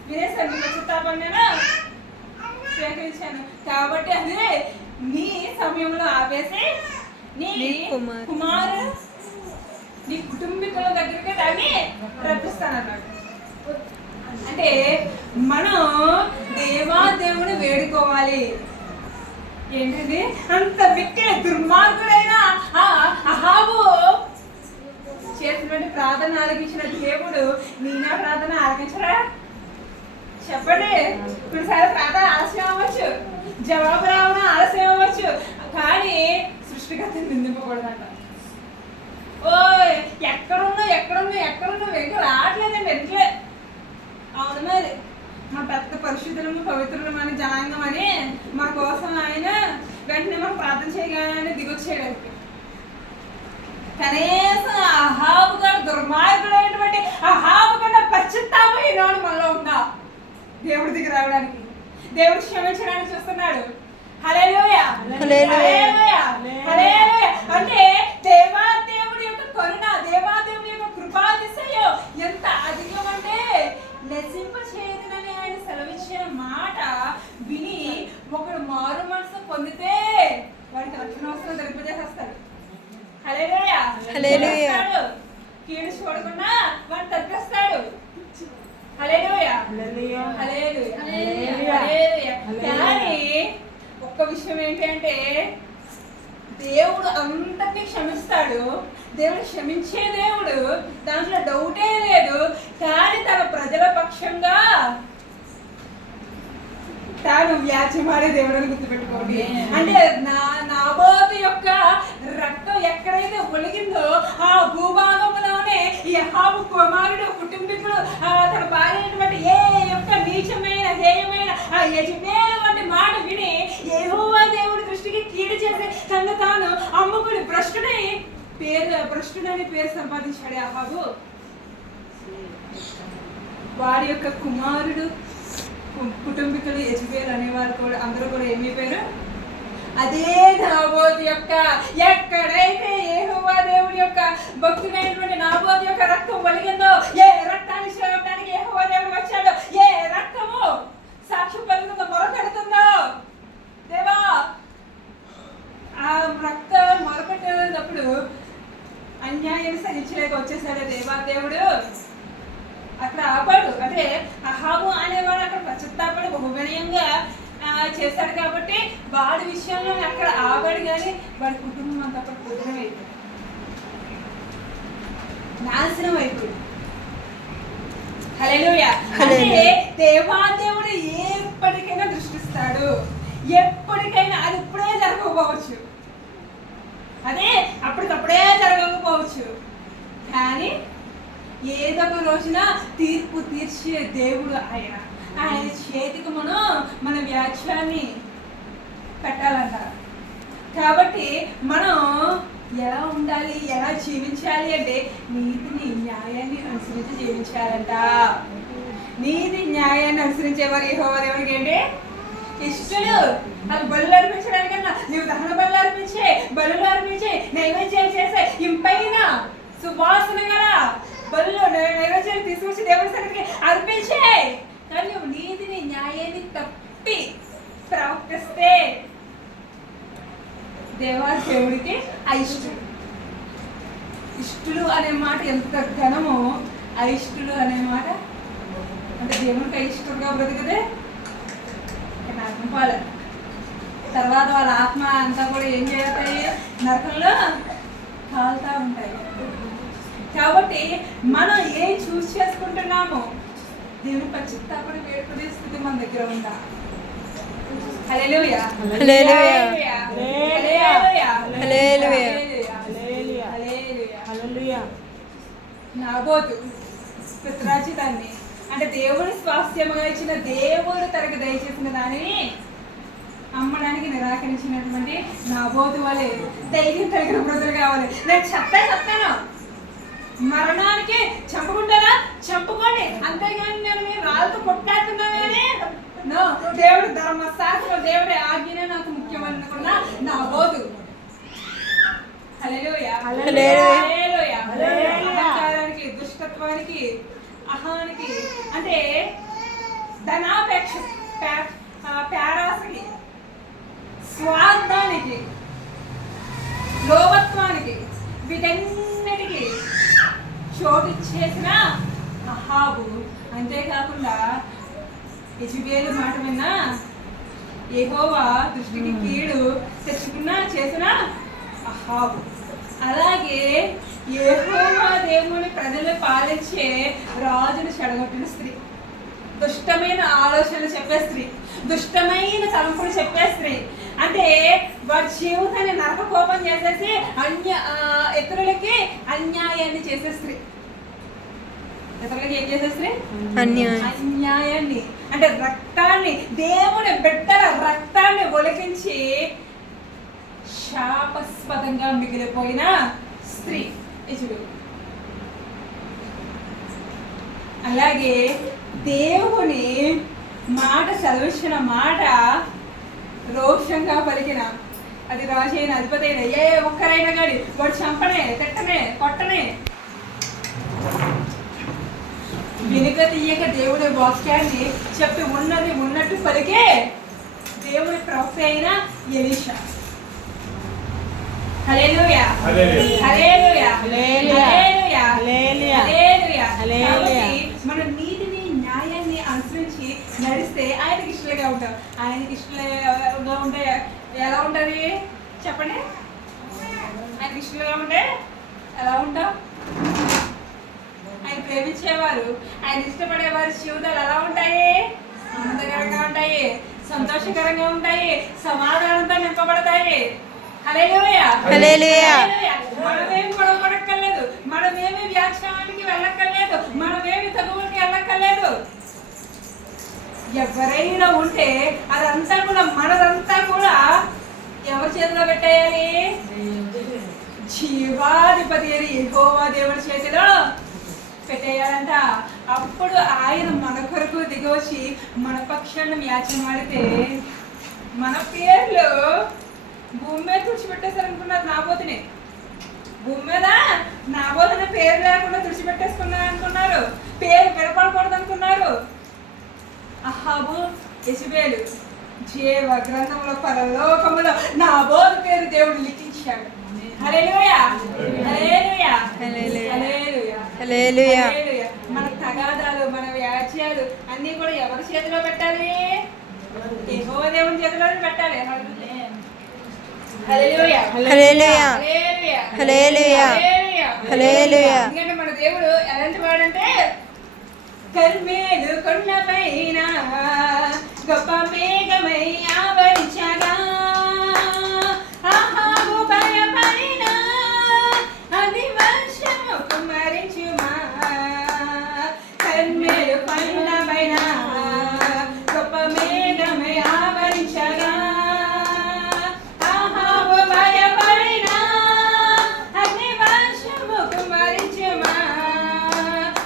వినేసాను నీ పశ్చాత్తాపం నేను స్వీకరించాను కాబట్టి అదే నీ సమయంలో ఆపేసి నీ కుమారుడు నీ కుటుంబీకుల దగ్గరికి దాన్ని రప్పిస్తానన్నాడు. అంటే మనం దేవుని వేడుకోవాలి. ఏంటంటే అంత వ్యక్తి దుర్మార్గుడైన అహాబు చేసినటువంటి ప్రార్థన ఆలకించిన దేవుడు నీ నా ప్రార్థన ఆలకించరా? చెప్పండి. కొన్నిసార్లు ప్రార్థన ఆలస్యం అవ్వచ్చు, జవాబు రావడం ఆలస్యం అవ్వచ్చు, కానీ సృష్టికర్తను నిందింపకూడదంట. ఓ ఎక్కడున్నా వెంట రావట్లేదండి వెంటలే. అవును మరి మన పెద్ద పరిశుద్ధులము పవిత్రులము అని జనాంగం అని మన కోసం ఆయన వెంటనే మనం ప్రార్థన చేయగానే దిగొచ్చేయడానికి. కనీసం అహాబు గారు దుర్మార్గుడైనటువంటి అహాబు కన్నా పశ్చాత్తాపం ఈనాడు మనలో ఉందా? దేవుడి దగ్గర రావడానికి, దేవుడు క్షమించడానికి చూస్తున్నాడు. హల్లెలూయా హల్లెలూయా హల్లెలూయా. అంటే దేవాదేవుడి యొక్క కరుణ, దేవాదేవుడి యొక్క కృపాతిశయం ఎంత అధికం అంటే నశింప చేయదునని ఆయన సెలవిచ్చిన మాట విని ఒకడు మారు మనసు పొందితే వాడికి రక్షణ అవసరం జరిపజేసేస్తాడు. హల్లెలూయా హల్లెలూయా. కీడు చూడకుండా వాడిని తప్పిస్తాడు. హల్లెలూయా హల్లెలూయా హల్లెలూయా హల్లెలూయా. కానీ ఒక్క విషయం ఏంటంటే దేవుడు అంతటి క్షమిస్తాడు. దేవుడు క్షమించే దేవుడు, దాంట్లో డౌటే లేదు. కానీ తన ప్రజల పక్షంగా తాను వ్యాజ్యమాడే దేవుడు అని గుర్తుపెట్టుకోండి. అంటే నాబోతు యొక్క రక్తం ఎక్కడైతే ఒలిగిందో ఆ భూభాగంలోనే ఈ అహాబు కుమారుడు కుటుంబీకుడు తన భార్య అయినటువంటి ఏ యొక్క నీచమైన హేయమైన ఆ యజమేలు వంటి మాట విని యెహోవా దేవుడి దృష్టికి కీడు చేసి తను తాను అమ్ముకుని భ్రష్టుడని పేరు సంపాదించాడు అహాబు. వారి యొక్క కుమారుడు కుటుంబీకులు యెజబేలు అనేవారు కూడా అందరూ కూడా ఏమైపోయారు? అదే నాబోతు యొక్క ఎక్కడైతే యెహోవా దేవుడి యొక్క భక్తుడైనటువంటి నాబోతు యొక్క రక్తం ఒలిగిందో, ఏ రక్తాన్ని చేరడానికి యెహోవా దేవుడు వచ్చాడో, ఏ రక్తము సాక్ష్యం పలుకుతుందో, మొరపెడుతుందో, దేవా ఆ రక్తం మొరపెట్టేటప్పుడు అన్యాయాన్ని సహించలేక వచ్చేసాడు దేవుడు. అక్కడ ఆపాడు. అంటే అహాబు అనేవాడు అక్కడ పశ్చాత్తాపడి బహువినయంగా చేశాడు కాబట్టి వాడి విషయంలో అక్కడ ఆపాడు. కానీ వాడి కుటుంబం అంతా అక్కడ కుటుంబం అయిపోయింది, నాశనం అయిపోయింది. హల్లెలూయా. అంటే దేవాదేవుడు ఎప్పటికైనా దృష్టిస్తాడు, ఎప్పటికైనా. అది ఇప్పుడే జరగకపోవచ్చు, అదే అప్పటికప్పుడే జరగకపోవచ్చు, కానీ ఏదో ఒక రోజున తీర్పు తీర్చే దేవుడు ఆయన. ఆయన చేతికి మన వ్యాఖ్యాన్ని పెట్టాలంట. కాబట్టి మనం ఎలా ఉండాలి, ఎలా జీవించాలి అంటే నీతిని న్యాయాన్ని అనుసరించి జీవించాలంట. నీతి న్యాయాన్ని అనుసరించేవారు యెహోవా దేవుడికి ఏంటి ఇష్టలు. అది బలులు అర్పించడానికన్నా నీవు దహన బలులు అర్పించే, బలులు అర్పించే, నైవేద్యాలు చేసే, ఇంపైన సువాసన గల బలులు నైవేద్యాలు తీసుకొచ్చి దేవుడి సన్నిధికి అర్పించే. కానీ నువ్వు నీతిని న్యాయాన్ని తప్పి ప్రవర్తిస్తే దేవుడికి అయిష్టుడు. ఇష్టులు అనే మాట ఎంత ఘనమో, అయిష్టులు అనే మాట అంటే దేవునికి అయిష్టుడుగా బ్రతికదే నరకం పాలు. తర్వాత వాళ్ళ ఆత్మ అంతా కూడా ఏం చేస్తాయి? నరకంలో కాలుతూ ఉంటాయి. కాబట్టి మనం ఏం చూస్ చేసుకుంటున్నామో దేవుని పశ్చాత్తాపడి వేడుకునే స్థితి మన దగ్గర ఉందా? హల్లెలూయా హల్లెలూయా హల్లెలూయా హల్లెలూయా హల్లెలూయా. నాబోతు పిత్రాజితాన్ని అంటే దేవుని స్వాస్థ్యముగా ఇచ్చిన దేవుడు తనకు దయచేసిన దానిని అమ్మడానికి నిరాకరించినటువంటి నాబోతు వలె ధైర్యం కలిగిన బ్రదలు కావాలి. నేను చెప్తాను, మరణానికి చంపుకుంటారా చంపుకోండి, అంతేగాని నేను మీరు రాళ్ళతో కొట్టాడుతున్నానే. దేవుడు ధర్మశాస్త్రం, దేవుడి ఆజ్ఞనే నాకు ముఖ్యమనుకున్న నాబోతు. హల్లెలూయా హల్లెలూయా హల్లెలూయా అహానికి అంటే ధనాపేక్ష, పేరాసకి, స్వార్థానికి, లోభత్వానికి, వీటన్నిటికీ చోటు ఇచ్చేసిన అహాబు. అంతేకాకుండా యెజబేలు మాట విన్నా యెహోవా దృష్టికి కీడు తెచ్చుకున్నా చేసిన అహాబు. అలాగే యెహోవా దేవుని ప్రజలు పాలించే రాజును చెడగొట్టిన స్త్రీ, దుష్టమైన ఆలోచనలు చెప్పే స్త్రీ, దుష్టమైన తలంపులు చెప్పే స్త్రీ, అంటే వాడి జీవితాన్ని నరక కోపం చేసేసి ఇతరులకి అన్యాయాన్ని చేసే స్త్రీ. ఇతరులకి ఏం చేసే స్త్రీ? అన్యాయాన్ని, అంటే రక్తాన్ని, దేవుని బిడ్డల రక్తాన్ని ఒలికించి శాపస్పదంగా మిగిలిపోయిన స్త్రీ యెజబేలు. అలాగే దేవుని మాట సెలవిచ్చిన మాట రోషంగా పలికిన, అది రాజు అయిన అధిపతి అయిన ఏ ఒక్కరైనా కానీ వాడు చంపనే, తిట్టనే, కొట్టనే, వెనుక తీయక దేవుడి వాక్యాన్ని చెప్పి ఉన్నది ఉన్నట్టు పలికే దేవుడి ప్రవక్త అయిన ఎలీషా. హల్లెలూయా, హల్లెలూయా, హల్లెలూయా, హల్లెలూయా. కాబట్టి మనం నీతిని, న్యాయాన్ని అనుసరించి నడిస్తే ఆయనకి ఇష్టలుగా ఉంటాం. ఆయనకి ఇష్టలుగా ఉంటే ఎలా ఉంటుంది చెప్పండి? ఆయనకి ఇష్టలుగా ఉంటే ఎలా ఉంటాం? ఆయన ప్రేమించేవారు, ఆయన ఇష్టపడేవారు జీవితాలు ఎలా ఉంటాయి? ఆనందకరంగా ఉంటాయి, సంతోషకరంగా ఉంటాయి, సమాధానంతో నింపబడతాయి. హల్లెలూయా, హల్లెలూయా. మనమేమి గొడవ పడక్కర్లేదు, మనమేమి వ్యాఖ్యానానికి వెళ్ళక్కర్లేదు, మనమేమి తగువులకి వెళ్ళక్కర్లేదు. ఎవరైనా ఉంటే అదంతా కూడా, మనదంతా కూడా ఎవరి చేతిలో పెట్టేయాలి? జీవాధిపతి అని యెహోవా దేవుడి చేతిలో పెట్టేయాలంట. అప్పుడు ఆయన మన కొరకు దిగొచ్చి మన పక్షాన్ని వ్యాఖ్యమాడితే మన పేర్లు భూమి మీద తుడిచిపెట్టేశారు అనుకున్నారు. నాబోతుని భూమి మీద నాబోతుని పేరు లేకుండా తుడిచిపెట్టేసుకున్నారు అనుకున్నారు, పేరు వినపడకూడదు అనుకున్నారు. అహాబు, యెజబేలు జీవ గ్రంథంలో పరలోకములో నాబోతు పేరు దేవుడు లిఖించాడు. హల్లెలూయా, హల్లెలూయా, హల్లెలూయా, హల్లెలూయా. మన తగాదాలు, మన వ్యాజ్యాలు అన్ని కూడా ఎవరి చేతిలో పెట్టాలి? యెహోవా దేవుని చేతిలో పెట్టాలి. హల్లెలూయా, హల్లెలూయా, హల్లెలూయా, హల్లెలూయా. ఎందుకంటే మన దేవుడు ఎలాంటి వాడంటే కర్మేలు కొండపైన గొప్ప మేఘమై ఆవరించగా అహాబు భయపడిన అది వర్షము కుమ్మరించుమా. కర్మేలు కొండపైన గొప్ప మేఘమై ఆవరించగా అహాబు భయపడిన అది వర్షము కుమ్మరించుమా.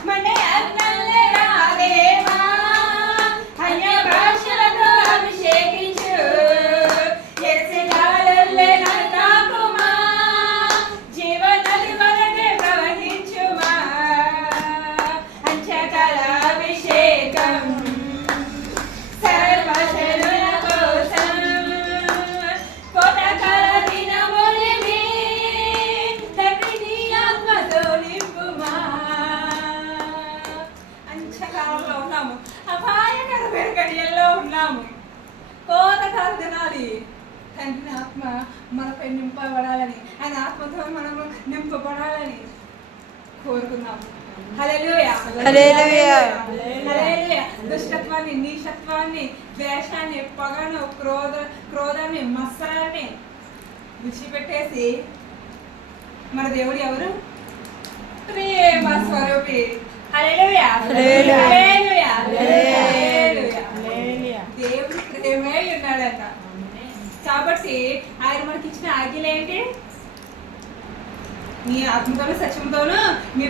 మండే అగ్నల్లే రాదేవా, అన్య భాషలతో అభిషేకించు, ఎర్రగాలల్లే నన్ను తాకుమా, జీవనది వలనే ప్రవహించుమా. అంచకాల అభిషేకం సర్వశనుల కోసం, కోటకాల దినములివి తండ్రి నీ ఆత్మతో నింపుమా. అంచకాలంలో ఉన్నాము, అపాయకరమైన గడియల్లో ఉన్నాము. కోతకాల దినాలి. తండ్రిని ఆత్మ మనపై నింపబడాలని, ఆయన ఆత్మతో మనము నింపబడాలని కోరుకున్నాము. హల్లెలూయా, హల్లెలూయా, హల్లెలూయా. దుష్టత్వాన్ని, నీచత్వాన్ని, ద్వేషాన్ని, పగను, క్రోధాన్ని, మత్సరాన్ని విడిచిపెట్టేసి మన దేవుడు ఎవరు? ప్రేమ స్వరూపి. హల్లెలూయా, హల్లెలూయా, హల్లెలూయా, హల్లెలూయా. దేవుడు ప్రేమే ఉన్నాడంట. కాబట్టి ఆయన మనకి ఇచ్చిన ఆజ్ఞలేంటి? నీ ఆత్మతోనూ సత్యంతోనూ మీ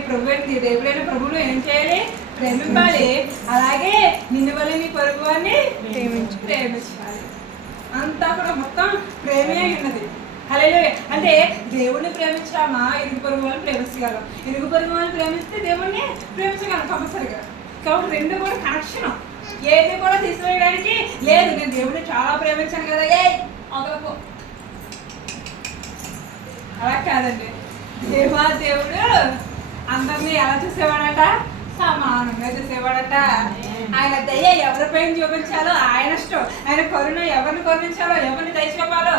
దేవుడైన ప్రభువును ఏం చేయాలి? ప్రేమించాలి. అలాగే నిన్ను వల్ల నీ పొరుగు వారిని ప్రేమించాలి. అంతా కూడా మొత్తం ప్రేమే ఉన్నది. హల్లెలూయా. అంటే దేవుడిని ప్రేమించామా ఇరుగు పొరుగు వాళ్ళని ప్రేమించగలం, ఇరుగు పొరుగు వాళ్ళని ప్రేమిస్తే దేవుడిని ప్రేమించగలం కంపల్సరిగా. కాబట్టి రెండు కూడా కనెక్షన్, ఏది కూడా తీసివేయడానికి లేదు. నేను దేవుడిని చాలా ప్రేమించాను కదా ఏ అదలకు అలా కాదండి. దేవుడు అందరినీ ఎలా చూసేవాడట, సమానంగా చూసేవాడట. ఆయన దయ ఎవరిపైన చూపించాలో ఆయన ఇష్టం, ఆయన కరుణ ఎవరిని కరుణించాలో ఎవరిని దయ చూపాలో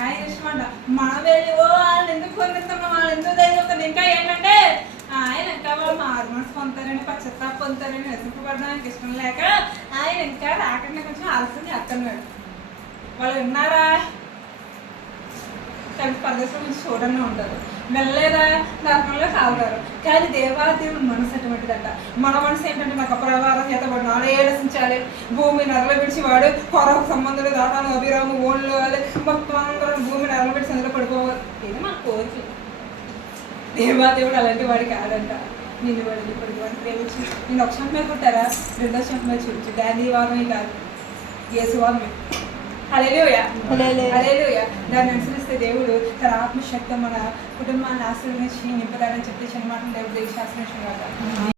ఆయన ఇష్టం అంట. మనం వెళ్ళి వాళ్ళని ఎందుకు కరుణిస్తున్నాం, వాళ్ళని ఎందుకు దయ చూస్తాం, ఇంకా ఏంటంటే ఆయన ఇంకా వాళ్ళు మారు మనసు పొందుతారని, పశ్చాత్తాపం పొందుతారని, నశింపబడడానికి ఇష్టం లేక ఆయన ఇంకా రాకుండా కొంచెం ఆలస్యం చేస్తున్నాడు. వాళ్ళు విన్నారా? కానీ ప్రదేశం నుంచి చూడనే ఉంటారు, వెళ్ళలేదా నరకంలో కాలుతారు. కానీ దేవుడి మనసు అటువంటిదంట. మన మనసు ఏంటంటే నాకు అప్రవారం చేతబడి నాడే రసించాలి, భూమి నరలు విడిచి వాడు కొరకు సంబంధాలు దాటాను అభిరాము ఓళ్ళు మొత్తం అందరం భూమి నరలు విడిచి అందులో పడిపోవాలి. ఇది మన కోరిక. దేవుడు అలాంటి వాడి కాదంట. నిన్ను వాడిని ఇప్పటికి వాడిని ప్రేమించి నేను ఒక క్షణం మీద పుట్టారా, రెండో క్షణం మీద చూపించు. గాంధీ వాదమే కాదు, యేసువాదమే. హల్లెలూయా హల్లెలూయా. దాన్ని అనుసరిస్తే దేవుడు తన ఆత్మశక్తి మన కుటుంబాన్ని ఆశీర్వదించి నింపుతాడని చెప్పి చిన్న మాటలు దేవుడు శాస్త్రం